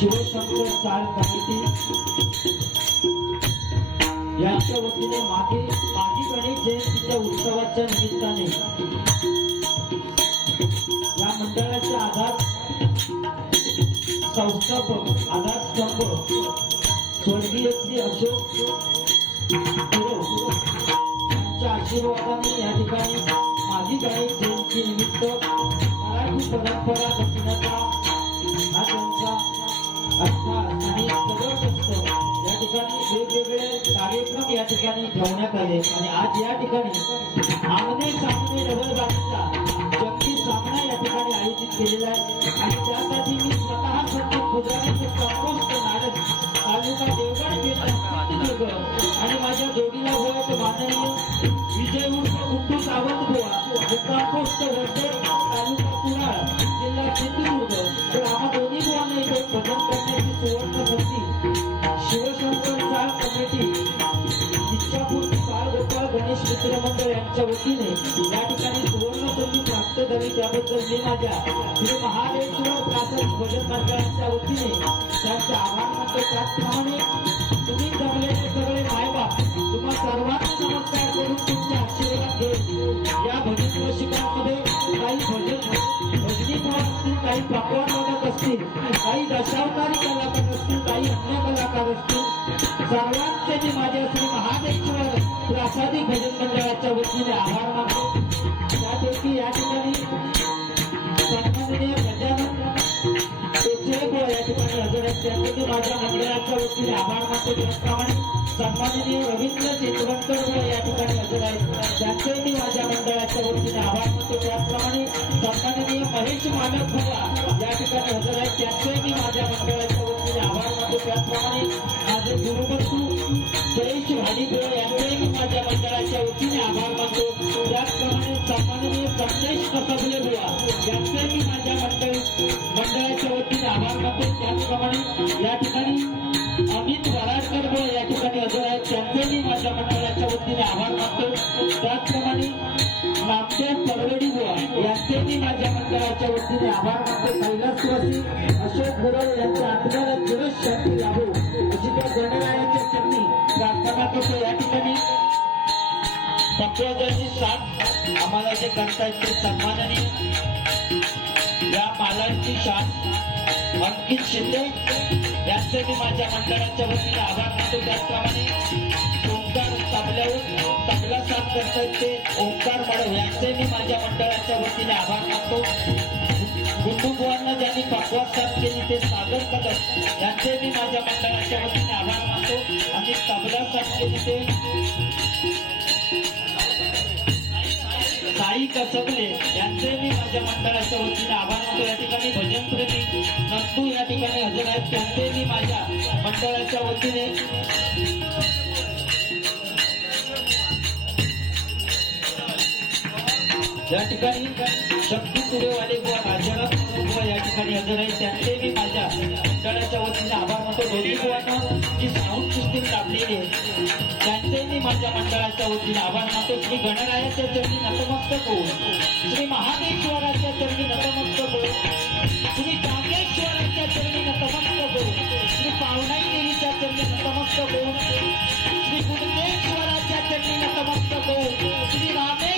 शिवशंकर चाळ कमिटी यांच्या वतीने मागी गणेश जयंतीच्या उत्सवाच्या निमित्ताने या मंडळाचे आधार संस्थापक आधारस्तंभ स्वर्गीय श्री अशोक यांच्या आशीर्वादाने या ठिकाणी मागी गणेश जयंती निमित्त मराठी परंपरा जपण्याचा हा त्यांचा अर्थात आणि जबरदस्त या ठिकाणी वेगवेगळे कार्यक्रम या ठिकाणी ठेवण्यात आले आणि आज या ठिकाणी आमने सामने डबल बाजीचा जंगी सामना या ठिकाणी आयोजित केलेला आहे आणि त्यासाठी मी स्वतः सत्य गुजराती कंपोस्ट नाडक तालुका देवगड जिल्हा आणि माझ्या जोडीला होत माननीय विजय उर्फ गुड्डू सावंत बुवा कंपोस्ट वरते तालुका कुडाळ जिल्हा सिंधुदुर्ग तर आम्हा दोन्ही बुवांना इथे भजन करण्याची सुवर्ण संधी शिवशंकर चाळ कमिटी इच्छापूर बाळ गोपाळ गणेश मित्र मंडळ यांच्या वतीने या ठिकाणी सुवर्ण संधी प्राप्त झाली त्याबद्दल मी माझ्या श्री महादेश्वर प्राथमिक भजन मंडळाच्या वतीने त्यांचे आभार मानतो. त्याचप्रमाणे तुम्ही जमलेले सगळे मायबाप तुम्हा सर्वांना नमस्कार करून तुमचे आशीर्वाद घेऊन या भजन रसिकांमध्ये काही भजनी असतील, काही पकवान बनत असतील, काही दशावतारी कलाकार असतील, काही अन्य कलाकार असतील, सर्वांचे मी माझ्या श्री महादेश्वर प्रासादिक भजन मंडळाच्या वतीने आभार मानतो. त्यापैकी या ठिकाणी सन्माननीय गजानन या ठिकाणी हजर आहेत त्यांचे माझ्या मंडळाच्या वतीने आभार मानतो. त्याचप्रमाणे सन्माननीय रवींद्र चित्रवंकर या ठिकाणी हजर आहेत त्यांचे मी माझ्या मंडळाच्या वतीने आभार मानतो. त्याचप्रमाणे सन्माननीय महेश मालक भुवा या ठिकाणी हजर आहेत त्यांचे मी माझ्या मंडळाच्या वतीने आभार मानतो. त्याचप्रमाणे माझे गुरुबंधू जयेश भाडीपुळे यांचे मी माझ्या मंडळाच्या वतीने आभार मानतो. त्याचप्रमाणे सन्माननीय संदेश कसबले बुवा यांचे मी माझ्या मंडळाच्या वतीने आभार मानतो. त्याचप्रमाणे या ठिकाणी अमित वराडकर बुवा या ठिकाणी हजर आहेत, त्यांचे मी माझ्या मंडळाच्या वतीने आभार मानतो. त्याचप्रमाणे नामदेव परवडी बुवा यांचे मी माझ्या मंडळाच्या वतीने आभार मानतो. कैलासवासी अशोक गुरव यांच्या आत्म्याला चिरच शांती लाभो अशी त्या गणरायाच्या चरणी प्रार्थना करतो. या ठिकाणी तत्वाची शान आम्हाला जे करतायत ते सन्माननीय या मालांची शान अंकित शिंदे यांचे मी माझ्या मंडळाच्या वतीने आभार मानतो. त्याचप्रमाणे ओंकार तबल्यावर तबला साथ करतायत ते ओंकार मडव यांचे मी माझ्या मंडळाच्या वतीने आभार मानतो. गुड्डू बुवांना ज्यांनी पकवास साथ केली ते सागर कदम यांचे मी माझ्या मंडळाच्या वतीने आभार मानतो. आणि तबला साथ केली ते साई कसबले यांचे मी माझ्या मंडळाच्या वतीने आभार मानतो. या ठिकाणी भजनप्रेमी नंदू या ठिकाणी हजर आहेत, त्यांचे मी माझ्या मंडळाच्या वतीने या ठिकाणी शक्ती तुरेवाले बुवा राजाराम बुवा या ठिकाणी हजर आहेत, त्यांचे मी माझ्या मंडळाच्या वतीने आभार मानतो. दोन्ही बुवांना जी साऊंड सिस्टीम लाभलेली आहे त्यांचे मी माझ्या मंडळाच्या वतीने आभार मानतो. श्री गणरायाच्या चरणी नतमस्तक होऊन, श्री महादेश्वराच्या चरणी नतमस्तक होऊन, श्री कामेश्वराच्या चरणी नतमस्तक होऊन, श्री पावनाई देवीच्या चरणी नतमस्तक होऊन, श्री कुंडेश्वराच्या चरणी नतमस्तक होऊन, श्री रामे